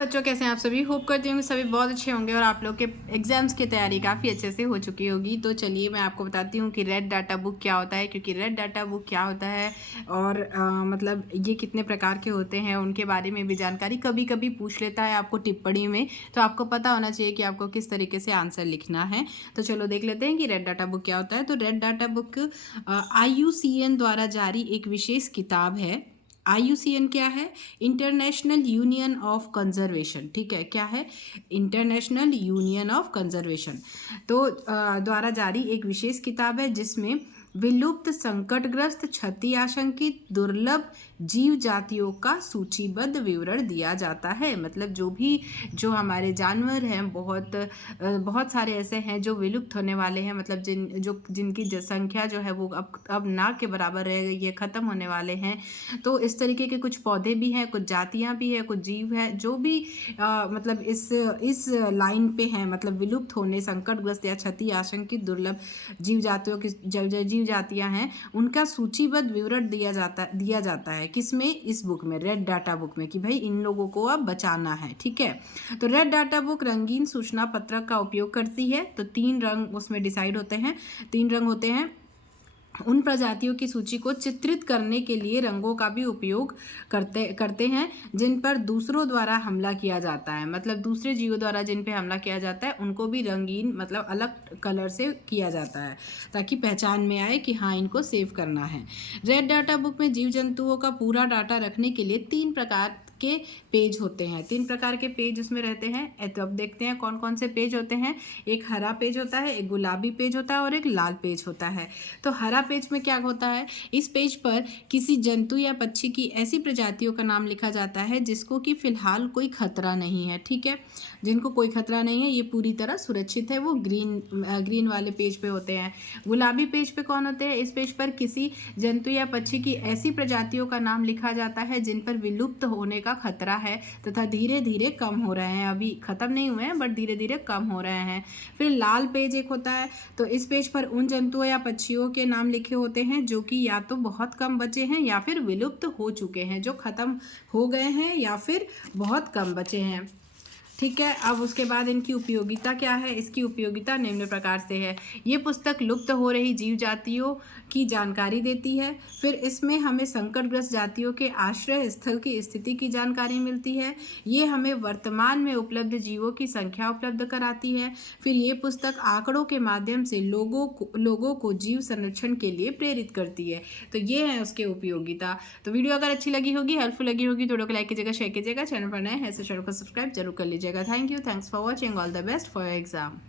बच्चों कैसे हैं आप सभी। होप करती हूँ सभी बहुत अच्छे होंगे और आप लोग के एग्जाम्स की तैयारी काफ़ी अच्छे से हो चुकी होगी। तो चलिए मैं आपको बताती हूँ कि रेड डाटा बुक क्या होता है, क्योंकि रेड डाटा बुक क्या होता है और मतलब ये कितने प्रकार के होते हैं उनके बारे में भी जानकारी कभी कभी पूछ लेता है आपको टिप्पणी में। तो आपको पता होना चाहिए कि आपको किस तरीके से आंसर लिखना है। तो चलो देख लेते हैं कि रेड डाटा बुक क्या होता है। तो रेड डाटा बुक IUCN द्वारा जारी एक विशेष किताब है। IUCN क्या है? International union of conservation. ठीक है, क्या है? International union of conservation. तो द्वारा जारी एक विशेष किताब है जिसमें विलुप्त, संकटग्रस्त, क्षति आशंकित, दुर्लभ जीव जातियों का सूचीबद्ध विवरण दिया जाता है। मतलब जो हमारे जानवर हैं, बहुत सारे ऐसे हैं जो विलुप्त होने वाले हैं। मतलब जिनकी जनसंख्या जो है वो अब ना के बराबर रह गई है, ख़त्म होने वाले हैं। तो इस तरीके के कुछ पौधे भी हैं, कुछ जातियां भी हैं, कुछ जीव हैं जो भी मतलब इस लाइन पे हैं, मतलब विलुप्त होने, संकटग्रस्त या क्षति आशंकित दुर्लभ जीव जातियों की जीव जातियां हैं, उनका सूचीबद्ध विवरण दिया जाता है। किसमें? इस बुक में, रेड डाटा बुक में, कि भाई इन लोगों को अब बचाना है। ठीक है, तो रेड डाटा बुक रंगीन सूचना पत्रक का उपयोग करती है। तो 3 रंग उसमें डिसाइड होते हैं, 3 रंग होते हैं। उन प्रजातियों की सूची को चित्रित करने के लिए रंगों का भी उपयोग करते हैं जिन पर दूसरों द्वारा हमला किया जाता है। मतलब दूसरे जीवों द्वारा जिन पे हमला किया जाता है उनको भी रंगीन, मतलब अलग कलर से किया जाता है ताकि पहचान में आए कि हाँ, इनको सेव करना है। रेड डाटा बुक में जीव जंतुओं का पूरा डाटा रखने के लिए 3 प्रकार के पेज होते हैं। 3 प्रकार के पेज उसमें रहते हैं। तो अब देखते हैं कौन कौन से पेज होते हैं। एक हरा पेज होता है, एक गुलाबी पेज होता है और एक लाल पेज होता है। तो हरा पेज में क्या होता है? इस पेज पर किसी जंतु या पक्षी की ऐसी प्रजातियों का नाम लिखा जाता है जिसको कि फिलहाल कोई खतरा नहीं है। ठीक है, जिनको कोई खतरा नहीं है, ये पूरी तरह सुरक्षित है, वो ग्रीन वाले पेज पे होते हैं। गुलाबी पेज पे कौन होते हैं? इस पेज पर किसी जंतु या पक्षी की ऐसी प्रजातियों का नाम लिखा जाता है जिन पर विलुप्त होने का खतरा है तथा धीरे धीरे कम हो रहे हैं। अभी खत्म नहीं हुए हैं बट धीरे धीरे कम हो रहे हैं। फिर लाल पेज एक होता है। तो इस पेज पर उन जंतुओं या पक्षियों के नाम लिखे होते हैं जो कि या तो बहुत कम बचे हैं या फिर विलुप्त हो चुके हैं, जो खत्म हो गए हैं या फिर बहुत कम बचे हैं। ठीक है, अब उसके बाद इनकी उपयोगिता क्या है? इसकी उपयोगिता निम्न प्रकार से है। ये पुस्तक लुप्त हो रही जीव जातियों की जानकारी देती है। फिर इसमें हमें संकटग्रस्त जातियों के आश्रय स्थल की स्थिति की जानकारी मिलती है। ये हमें वर्तमान में उपलब्ध जीवों की संख्या उपलब्ध कराती है। फिर ये पुस्तक आंकड़ों के माध्यम से लोगों को जीव संरक्षण के लिए प्रेरित करती है। तो ये है उसके उपयोगिता। तो वीडियो अगर अच्छी लगी होगी, हेल्पफुल लगी होगी तो वीडियो को लाइक कीजिएगा, शेयर कीजिएगा। चैनल पर नए हैं तो चैनल को सब्सक्राइब जरूर कर लीजिएगा। Thank you, thanks for watching, all the best for your exam.